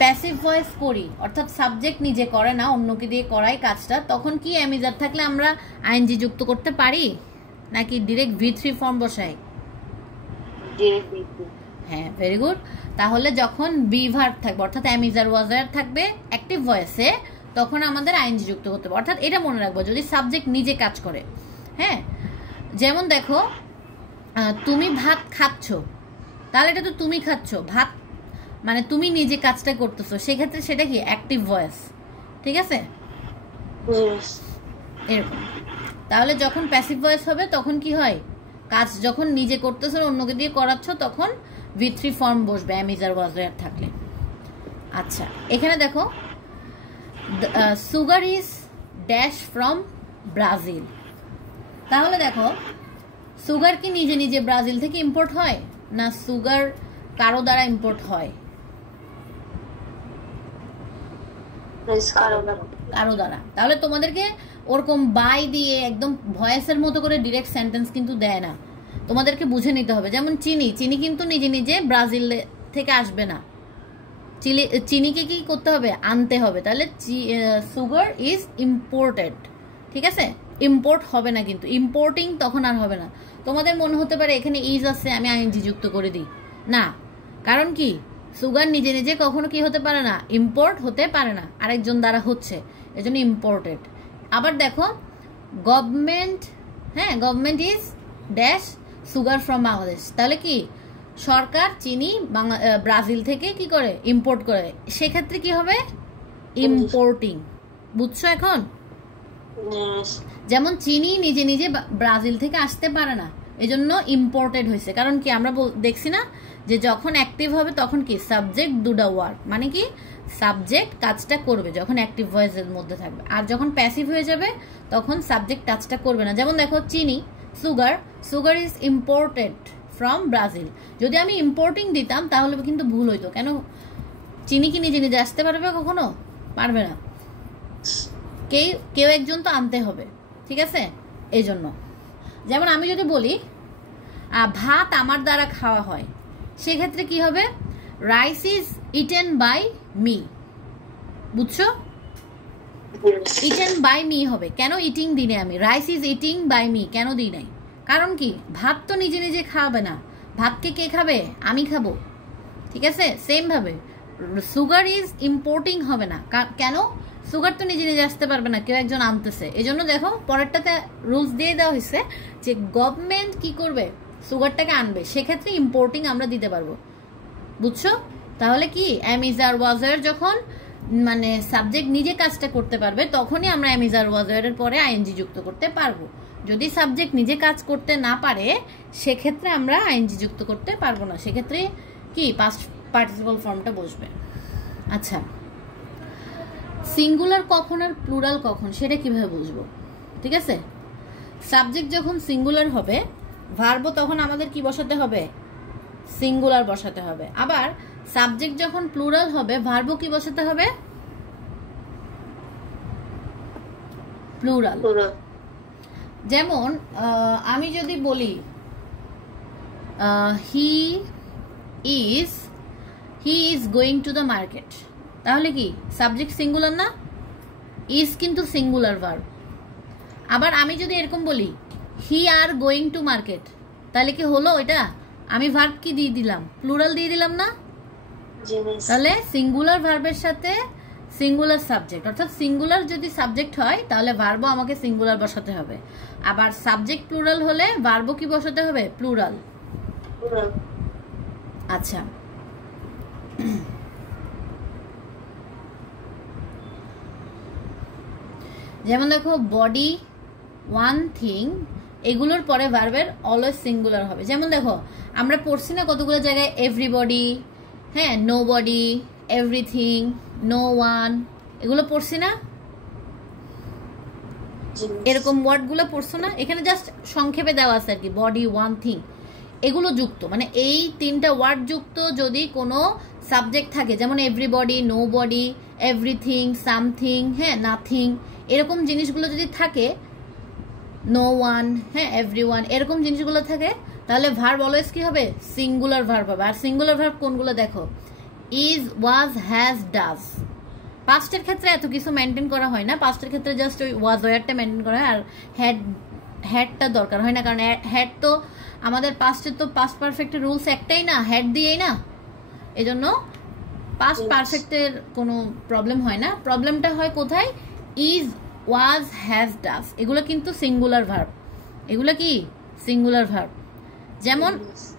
প্যাসিভ ভয়েস করি, অর্থাৎ সাবজেক্ট নিজে করে না, অন্যকে দিয়ে করাই কাজটা, তখন কি অ্যাম, ইজ, আর থাকলে আমরা আইএনজি যুক্ত করতে পারি নাকি ডিরেক্ট V3 ফর্ম বসাই? হ্যাঁ, ভেরি গুড। তাহলে যখন বি ভার্ব থাকবে অর্থাৎ অ্যাম, ইজ, আর, ওয়াজ, ওয়ার থাকবে অ্যাক্টিভ ভয়েসে, তখন আমাদের আইএনজি যুক্ত করতে হবে। অর্থাৎ এটা মনে রাখবো যদি সাবজেক্ট নিজে কাজ করে। হ্যাঁ, যেমন দেখো তুমি ভাত খাচ্ছ, তাহলে এটা তো তুমি খাচ্ছ, ভাত মানে তুমি নিজে কাজটা করতেছো, সেক্ষেত্রে সেটা কি? Active voice. ঠিক আছে? এরকম। তাহলে যখন প্যাসিভ ভয়েস হবে তখন কি হয়? কাজ যখন নিজে করতেছো অন্যকে দিয়ে করাচ্ছ তখন V3 ফর্ম বসবে অ্যাম, ইজ, আর, ওয়াজ, ওয়ার থাকলে। আচ্ছা, এখানে দেখো sugar is dash from Brazil, তাহলে দেখো সুগার কি নিজে নিজে ব্রাজিল থেকে ইম্পোর্ট হয়, না সুগার কারো দ্বারা ইম্পোর্ট হয়? কারো দ্বারা। তাহলে তোমাদেরকে ওরকম বাই দিয়ে একদম ভয়েসের মতো করে ডিরেক্ট সেন্টেন্স কিন্তু দেয় না, তোমাদেরকে বুঝে নিতে হবে। যেমন চিনি, চিনি কিন্তু নিজে নিজে ব্রাজিল থেকে আসবে না, চিনিকে কি করতে হবে, আনতে হবে। তাহলে সুগার ইজ ইম্পোর্টেড, ঠিক আছে, ইম্পোর্ট হবে না, কিন্তু ইম্পোর্টিং তখন আর হবে না। তোমাদের মনে হতে পারে এখানে ইজ আছে, আমি আইএনজি যুক্ত করে দিই, না, কারণ কি সুগার নিজে নিজে কখনো কি হতে পারে না, ইম্পোর্ট হতে পারে না, আরেকজন দ্বারা হচ্ছে, এজন্য ইম্পোর্টেড। আবার দেখো গভর্নমেন্ট, হ্যাঁ, government is dash sugar from Bangladesh, তাহলে কি সরকার চিনি ব্রাজিল থেকে কি করে, ইম্পোর্ট করে, সেক্ষেত্রে কি হবে, ইম্পোর্টিং। বুঝছো এখন? যেমন চিনি নিজে নিজে ব্রাজিল থেকে আসতে পারে না, এজন্য ইম্পোর্টেড হয়েছে। কারণ কি আমরা দেখছি না যে যখন অ্যাক্টিভ হবে তখন কি সাবজেক্ট ডু দ্য ওয়ার্ক, মানে কি সাবজেক্ট কাজটা করবে যখন অ্যাক্টিভ ভয়েসের মধ্যে থাকবে, আর যখন প্যাসিভ হয়ে যাবে তখন সাবজেক্ট কাজটা করবে না। যেমন দেখো চিনি, sugar, sugar is imported from Brazil. যদি আমি ইম্পোর্টিং দিতাম তাহলে কিন্তু ভুল হইতো। কেন, চিনি কি নিজে নিজে আসতে পারবে, কখনো পারবে না, কেউ একজন তো আনতে হবে, ঠিক আছে, এই জন্য। যেমন আমি যদি বলি ভাত আমার দ্বারা খাওয়া হয়, সেক্ষেত্রে কি হবে, rice is eaten by me. বুঝছো? ইটেন বাই মি হবে। কেন ইটিং দিই নাই আমি, rice is eating by me কেন দিই নাই, কারণ কি ভাত তো নিজে নিজে খাবে না, ভাতকে কে খাবে, আমি খাবো, ঠিক আছে। সেম ভাবে সুগার ইজ ইম্পোর্টিং হবে না, কেন, সুগার তো নিজে নিজে আসতে পারবে না, কেউ একজন আনতেছে। এই জন্য দেখো পরেরটাতে রুলস দিয়ে দেওয়া হয়েছে যে গভর্নমেন্ট কি করবে, সুগারটাকে আনবে, সেক্ষেত্রে ইম্পোর্টিং আমরা দিতে পারবো। বুঝছো? তাহলে কি এম ইজ আর ওয়াজ এর যখন মানে সাবজেক্ট নিজে কাজটা করতে পারবে তখনই আমরা এম ইজ আর ওয়াজ এর পরে আইএনজি যুক্ত করতে পারবো। যদি সাবজেক্ট নিজে কাজ করতে না পারে সেক্ষেত্রে আমরা আইএনজি যুক্ত করতে পারবো না, সেক্ষেত্রে কি পাস্ট পার্টিসিপল ফর্মটা বসবে। আচ্ছা, সিঙ্গুলার কখন আর প্লুরাল কখন সেটা কিভাবে বুঝবো? ঠিক আছে, সাবজেক্ট যখন সিঙ্গুলার হবে ভার্বও তখন আমাদের কি বসাতে হবে, সিঙ্গুলার বসাতে হবে। আবার সাবজেক্ট যখন প্লুরাল হবে ভার্বও কি বসাতে হবে, প্লুরাল। যেমন আমি যদি বলি he is going to the market, তাহলে কি সাবজেক্ট সিঙ্গুলার না, ইজ কিন্তু সিঙ্গুলার ভার্ব। আবার আমি যদি এরকম বলি হি আর গোয়িং টু মার্কেট, তাহলে কি হলো, এটা আমি ভার্ব কি দিয়ে দিলাম, প্লুরাল দিয়ে দিলাম না। তাহলে সিঙ্গুলার ভার্বের সাথে সিঙ্গুলার সাবজেক্ট, অর্থাৎ সিঙ্গুলার যদি সাবজেক্ট হয় তাহলে ভার্বও আমাকে সিঙ্গুলার বসাতে হবে। আবার সাবজেক্ট প্লুরাল হলে ভার্বও কি বসাতে হবে, প্লুরাল। আচ্ছা, যেমন দেখো বডি, ওয়ান থিং, এগুলোর পরে ভার্বের অলওয়েজ সিঙ্গুলার হবে। যেমন দেখো আমরা পড়ছি না কতগুলো জায়গায় এভরিবডি, হ্যাঁ, nobody, everything, no one, এগুলো পড়ছি না, এরকম ওয়ার্ডগুলো পড়ছো না। এখানে জাস্ট সংক্ষেপে দেওয়া আছে আর কি, বডি, ওয়ান থিং, এগুলো যুক্ত, মানে এই তিনটা ওয়ার্ড যুক্ত যদি কোনো সাবজেক্ট থাকে, যেমন everybody, nobody, everything, something, হ্যাঁ, নাথিং, এরকম জিনিসগুলো যদি থাকে, নো ওয়ান, হ্যাঁ, এভরিওয়ান, এরকম জিনিসগুলো থাকে, তাহলে ভার্ব অলওয়েজ কি হবে, সিঙ্গুলার ভার্ব হবে। আর সিঙ্গুলার ভার্ব কোনগুলো দেখো, ইজ, ওয়াজ, হ্যাজ, ডাজ। পাস্টের ক্ষেত্রে এত কিছু মেনটেন করা হয় না, পাস্টের ক্ষেত্রে জাস্ট ওই ওয়াজ ওয়ারটা মেনটেন করা হয়, আর হ্যাডটা দরকার হয় না, কারণ হ্যাড তো আমাদের পাস্টের তো পাস্ট পারফেক্টের রুলস একটাই না, হ্যাড দিয়েই না, এজন্য পাস্ট পারফেক্টের কোনো প্রবলেম হয় না। প্রবলেমটা হয় কোথায়, ইজ, ওয়াজ, হ্যাজ, ডাজ, এগুলো কিন্তু সিঙ্গুলার ভার্ব, এগুলো কি সিঙ্গুলার ভার্ব। যেমন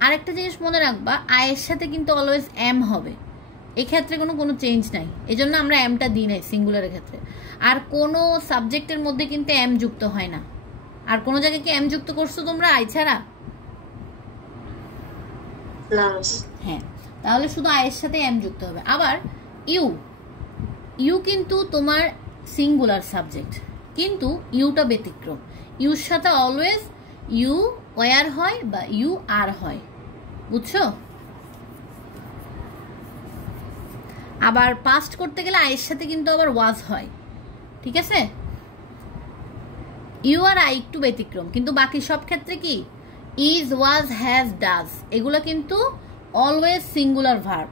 আরেকটা জিনিস মনে রাখবা, আয়ের সাথে কিন্তু অলওয়েজ এম হবে, এক্ষেত্রে কোনো চেঞ্জ নাই, এজন্য আমরা এমটা দিই নাই সিঙ্গুলারের ক্ষেত্রে। আর কোনো সাবজেক্টের মধ্যে কিন্তু এম যুক্ত হয় না। আর কোনো জায়গায় কি এম যুক্ত করছো তোমরা আই ছাড়া? হ্যাঁ, তাহলে শুধু আয়ের সাথে এম যুক্ত হবে। আবার ইউ কিন্তু তোমার সিঙ্গুলার সাবজেক্ট, কিন্তু ইউটা ব্যতিক্রম, ইউর সাথে অলওয়েজ ইউ ওয়ার হয় বা ইউ আর হয়, বুঝছো? আবার পাস্ট করতে গেলে আয়ের সাথে কিন্তু আবার ওয়াজ হয়, ঠিক আছে? ইউ আর আই একটু ব্যতিক্রম, কিন্তু বাকি সব ক্ষেত্রে কি ইজ, ওয়াজ, হ্যাজ, ডাজ এগুলো কিন্তু অলওয়েজ সিঙ্গুলার ভার্ব।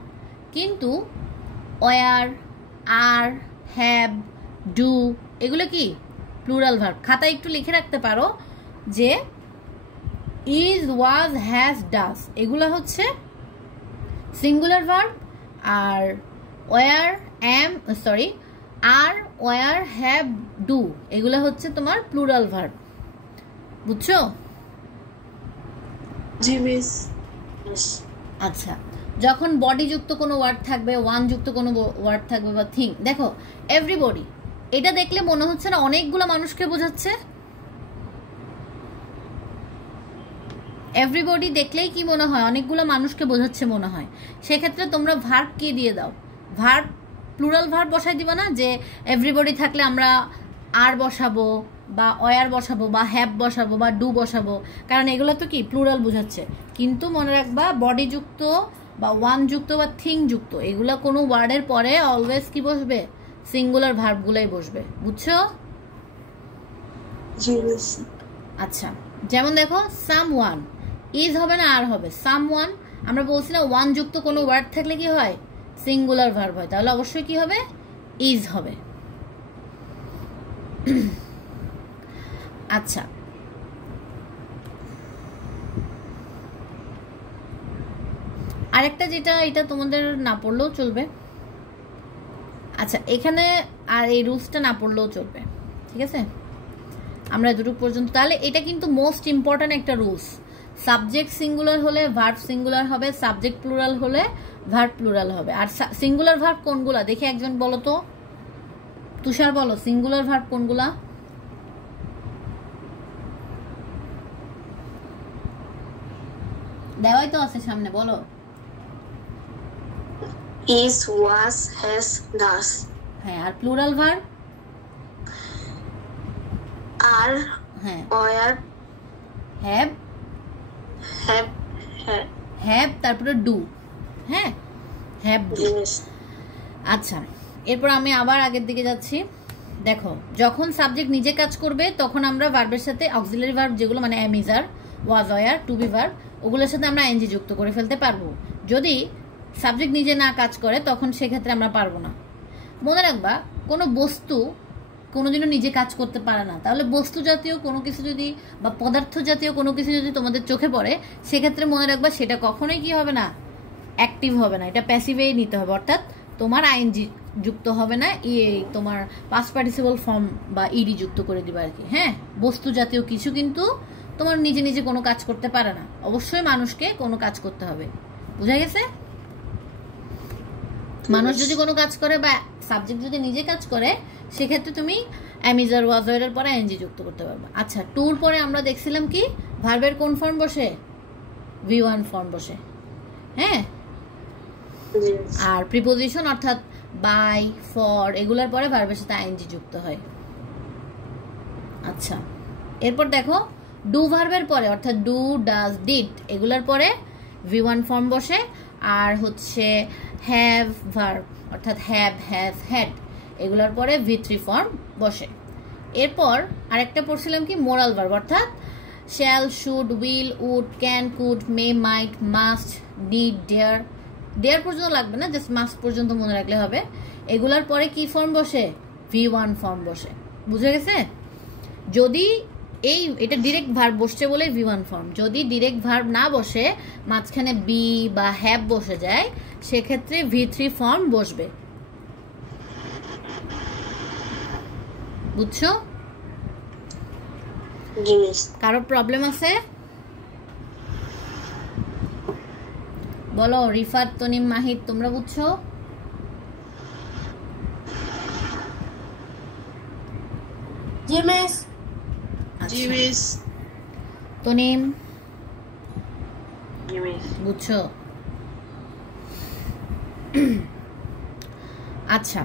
কিন্তু ওয়ার, আর, হ্যাভ, ডু এগুলো কি প্লুরাল ভার্ব। খাতায় একটু লিখে রাখতে পারো যে ইজ, ওয়াজ, হ্যাজ, ডাজ এগুলো হচ্ছে সিঙ্গুলার ভার্ব, আর were, are, were, have, do এগুলো হচ্ছে তোমার প্লুরাল ভার্ব, বুঝছো? জি মিস। আচ্ছা, যখন বডি যুক্ত কোনো ওয়ার্ড থাকবে, ওয়ান যুক্ত কোনো ওয়ার্ড থাকবে বা থিং, দেখো এভরিবডি, এটা দেখলে মনে হচ্ছে না অনেকগুলো মানুষকে বোঝাচ্ছে? এভরিবডি দেখলেই কি মনে হয় অনেকগুলো মানুষকে বোঝাচ্ছে মনে হয়। সেক্ষেত্রে তোমরা ভার্ব কি দিয়ে দাও? ভার্ব প্লুরাল ভার্ব বসাই দিবা না? যে এভরিবডি থাকলে আমরা আর বসাবো বা ওয়ার বসাবো বা হ্যাভ বসাবো বা ডু বসাবো, কারণ এগুলো তো কি প্লুরাল বোঝাচ্ছে। কিন্তু মনে রাখবা বডি যুক্ত বা ওয়ান যুক্ত বা থিং যুক্ত এগুলো কোনো ওয়ার্ডের পরে অলওয়েজ কি বসবে? সিঙ্গুলার ভার্বগুলাই বসবে, বুঝছো? আচ্ছা, যেমন দেখো সামওয়ান, ইজ হবে না আর হবে? সামওয়ান, আমরা বলছি না ওয়ান যুক্ত কোনো ওয়ার্ড থাকলে কি হয়? সিঙ্গুলার ভার্ব হয়, তাহলে অবশ্যই কি হবে? ইজ হবে। আচ্ছা, আরেকটা যেটা এটা তোমাদের না পড়লেও চলবে। আচ্ছা, এখানে আর এই রুলসটা না পড়লেও চলবে, ঠিক আছে? আমরা এতটুকু পর্যন্ত, তাহলে এটা কিন্তু মোস্ট ইম্পর্ট্যান্ট একটা রুলস। সাবজেক্ট সিঙ্গুলার হলে ভার্ব সিঙ্গুলার হবে, সাবজেক্ট প্লুরাল হলে ভার্ব প্লুরাল হবে। আর সিঙ্গুলার ভার্ব কোনগুলা দেখে একজন বলো তো, তুষার বলো সিঙ্গুলার ভার্ব কোনগুলা? দেওয়াই তো আছে সামনে, বলো। Is, was, has, does. হ্যাঁ, আর প্লুরাল ভার্ব? আর, হ্যাঁ, ওয়ার, হ্যাভ, হ্যাভ তারপরে ডু। হ্যাঁ, হ্যাভ, ডু। আচ্ছা, এরপর আমি আবার আগের দিকে যাচ্ছি। দেখো, যখন সাবজেক্ট নিজে কাজ করবে তখন আমরা ভার্বের সাথে অক্সিলারি ভার্ব যেগুলো মানে am, is, are, was, were, to be verb ওগুলোর সাথে আমরা এনজি যুক্ত করে ফেলতে পারবো। যদি সাবজেক্ট নিজে না কাজ করে তখন সেক্ষেত্রে আমরা পারবো না। মনে রাখবা, কোনো বস্তু কোনোদিনও নিজে কাজ করতে পারে না। তাহলে বস্তু জাতীয় কোনো কিছু যদি বা পদার্থ জাতীয় কোনো কিছু যদি তোমাদের চোখে পড়ে, সেক্ষেত্রে মনে রাখবা সেটা কখনোই কি হবে না? অ্যাক্টিভ হবে না, এটা প্যাসিভেই নিতে হবে। অর্থাৎ তোমার আইএনজি যুক্ত হবে না, তোমার পাস্ট পার্টিসিপল ফর্ম বা ইডি যুক্ত করে দিবে আর কি। হ্যাঁ, বস্তু জাতীয় কিছু কিন্তু তোমার নিজে নিজে কোনো কাজ করতে পারে না, অবশ্যই মানুষকে কোনো কাজ করতে হবে। বুঝা গেছে? মানুষ যদি কোনো কাজ করে বা সাবজেক্ট যদি নিজে কাজ করে সেক্ষেত্রে তুমি অ্যামিজার, ওয়াজারের পরে এনজি যুক্ত করতে পারবে। আচ্ছা, টুর পরে আমরা দেখছিলাম কি ভার্বের কোন ফর্ম বসে? V1 ফর্ম বসে। হ্যাঁ, আর প্রিপোজিশন অর্থাৎ বাই, ফর এগুলোর পরে ভার্বের সাথে আইএনজি যুক্ত হয়। আচ্ছা, এরপর দেখো ডু ভার্বের পরে অর্থাৎ ডু, ডাজ, ডিড এগুলোর পরে V1 ফর্ম বসে, আর হচ্ছে হ্যাভ ভার্ব অর্থাৎ হ্যাভ, হ্যাজ, হ্যাড এগুলোর পরে V3 ফর্ম বসে। এরপর আরেকটা পড়ছিলাম কি মোরাল ভার্ব অর্থাৎ shall, should, will, would, can, could, may, might, must, did, dare. Dare পর্যন্ত লাগবে না, জাস্ট মাস্ট পর্যন্ত মনে রাখলে হবে। এগুলার পরে কি ফর্ম বসে? V1 ফর্ম বসে। বুঝে গেছে? যদি এটা ডিরেক্ট ভার্ব বসছে বলে V1 ফর্ম, যদি ডিরেক্ট ভার্ব না বসে মাঝখানে বি বা হ্যাভ বসে যায় সেক্ষেত্রে V3 ফর্ম বসবে। বুঝছো? কারো প্রবলেম আছে? বলো। রিফাত, তনিম, মাহিদ তোমরা বুঝছো? জি মিস। জি মিস। তনিম জি মিস। বুঝছো? আচ্ছা,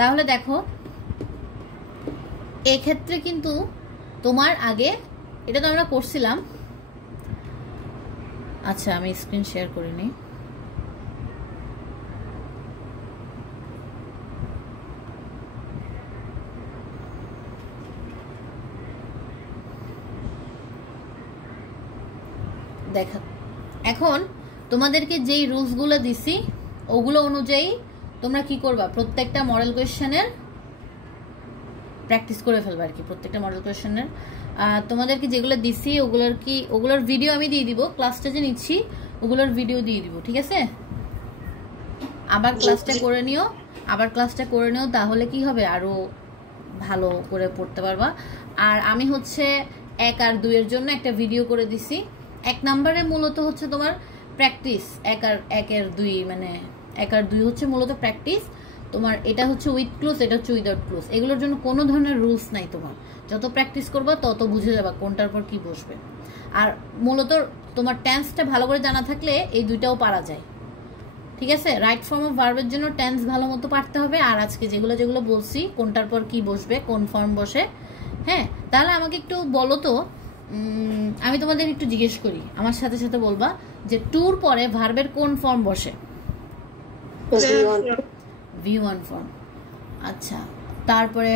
তাহলে দেখো এই ক্ষেত্রে কিন্তু তোমার আগে এটা তো আমরা করছিলাম। আচ্ছা আমি স্ক্রিন শেয়ার করে নিই। দেখা এখন তোমাদেরকে যেই রুলসগুলো দিছি ওগুলো অনুযায়ী তোমরা কি করবা, প্রত্যেকটা মডেল কোয়েশ্চেনের প্র্যাকটিস করে ফেলবা আর কি। প্রত্যেকটা মডেল কোয়েশ্চেনের তোমাদেরকে যেগুলো দিছি ওগুলোর ভিডিও আমি দিয়ে দিব, ক্লাসটা যে নিচ্ছি ওগুলোর ভিডিও দিয়ে দিব, ঠিক আছে? আবার ক্লাসটা করে নিও, তাহলে কি হবে আরো ভালো করে পড়তে পারবা। আর আমি হচ্ছে 1 আর 2 এর জন্য একটা ভিডিও করে দিছি। 1 নম্বরে মূলত হচ্ছে তোমার প্র্যাকটিস, 1 আর 2 মানে 1 আর 2 হচ্ছে মূলত প্র্যাকটিস। তোমার এটা হচ্ছে উইথ ক্লোজ, এটা হচ্ছে উইদাউট ক্লোজ। এগুলোর জন্য কোনো ধরনের রুলস নাই, তোমার যত প্র্যাকটিস করবা তত বুঝে যাবা কোনটার পর কি বসবে। আর মূলত তোমার টেন্সটা ভালো করে জানা থাকলে এই দুইটাও পারা যায়, ঠিক আছে? রাইট ফর্ম অফ ভার্বের জন্য টেন্স ভালো মতো পারতে হবে। আর আজকে যেগুলো বলছি কোনটার পর কি বসবে, কোন ফর্ম বসে, হ্যাঁ। তাহলে আমাকে একটু বলো তো, আমি তোমাদের একটু জিজ্ঞেস করি, আমার সাথে সাথে বলবা যে টুর পরে ভার্বের কোন ফর্ম বসে? V1 form. আচ্ছা, তারপরে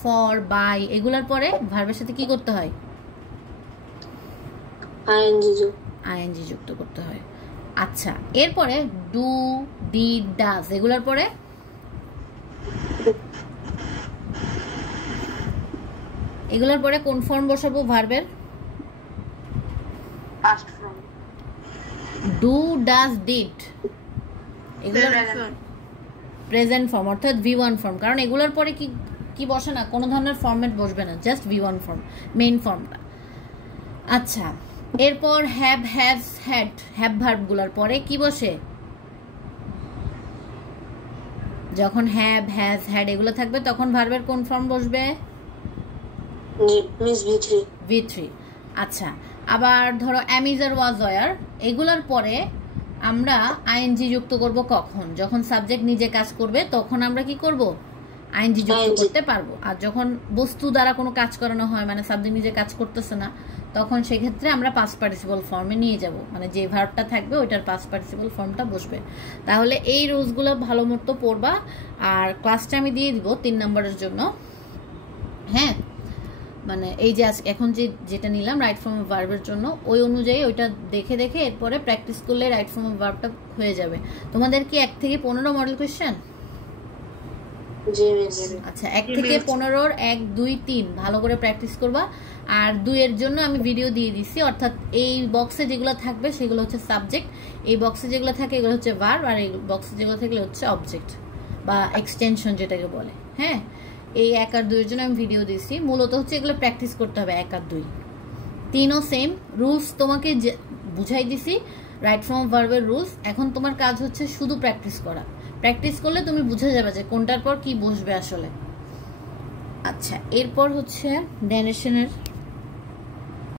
ফর, বাই এগুলার পরে ভার্বের সাথে কি করতে হয়? আইএনজি যুক্ত করতে হয়। আচ্ছা, এরপরে ডু, ডিড, ডাজ এগুলার পরে কোন ফর্ম বসাবো ভার্বের? Past form. Do, does, did এগুলোর প্রেজেন্ট ফর্ম অর্থাৎ V1 ফর্ম। কারণ এগুলোর পরে কি বসে না, কোনো ধরনের ফরম্যাট বসবে না, জাস্ট V1 ফর্ম, মেইন ফর্মটা। আচ্ছা, এরপর হ্যাভ, হ্যাজ, হ্যাড হ্যাভ ভার্বগুলোর পরে কি বসে? যখন হ্যাভ, হ্যাজ, হ্যাড এগুলো থাকবে তখন ভার্বের কোন ফর্ম বসবে? V3। আচ্ছা, আবার ধরো অ্যাম, ইজ, আর ওয়াজ, ওয়্যার এগুলোর পরে আমরা আইএনজি যুক্ত করব কখন? যখন সাবজেক্ট নিজে কাজ করবে তখন আমরা কি করব? আইএনজি যুক্ত করতে পারবো। আর যখন বস্তু দ্বারা কোনো কাজ করানো হয়, মানে সাবজেক্ট নিজে কাজ করতেছে না, তখন সেক্ষেত্রে আমরা পাস্ট পার্টিসিপল ফর্মে নিয়ে যাব, মানে যে ভার্বটা থাকবে ওইটার পাস্ট পার্টিসিপল ফর্মটা বসবে। তাহলে এই রুলসগুলো ভালো মতো পড়বা। আর ক্লাসটা আমি দিয়ে দিব 3 নম্বরের জন্য, হ্যাঁ। মানে এই যে এখন যেটা নিলাম রাইট ফর্ম অফ ভার্বের জন্য, ওই অনুযায়ী ওইটা দেখে এরপরে প্র্যাকটিস করলে রাইট ফর্ম অফ ভার্বটা হয়ে যাবে। তোমাদের কি 1 থেকে 15 মডেল কোয়েশ্চেন? আচ্ছা, 1 থেকে 15-র 1, 2, 3 ভালো করে প্র্যাকটিস করবা। আর 2 এর জন্য আমি ভিডিও দিয়ে দিছি, অর্থাৎ এই বক্সে যেগুলো থাকবে সেগুলো হচ্ছে সাবজেক্ট, এই বক্সে যেগুলো থাকে এগুলো হচ্ছে ভার্ব, আর এই বক্সে যেগুলো থাকলে হচ্ছে অবজেক্ট বা এক্সটেনশন যেটাকে বলে, হ্যাঁ। এই 1 আর 2 এর জন্য আমি ভিডিও দিছি। মূলত হচ্ছে এগুলো প্র্যাকটিস করতে হবে 1 আর 2। 3ও সেম রুলস তোমাকে বুঝাই দিছি, রাইট ফর্ম অফ ভার্বের রুলস। এখন তোমার কাজ হচ্ছে শুধু প্র্যাকটিস করা। প্র্যাকটিস করলে তুমি বুঝে যাবে যে কোনটার পর কি বসবে আসলে। আচ্ছা, এরপর হচ্ছে ডেরিভেশনের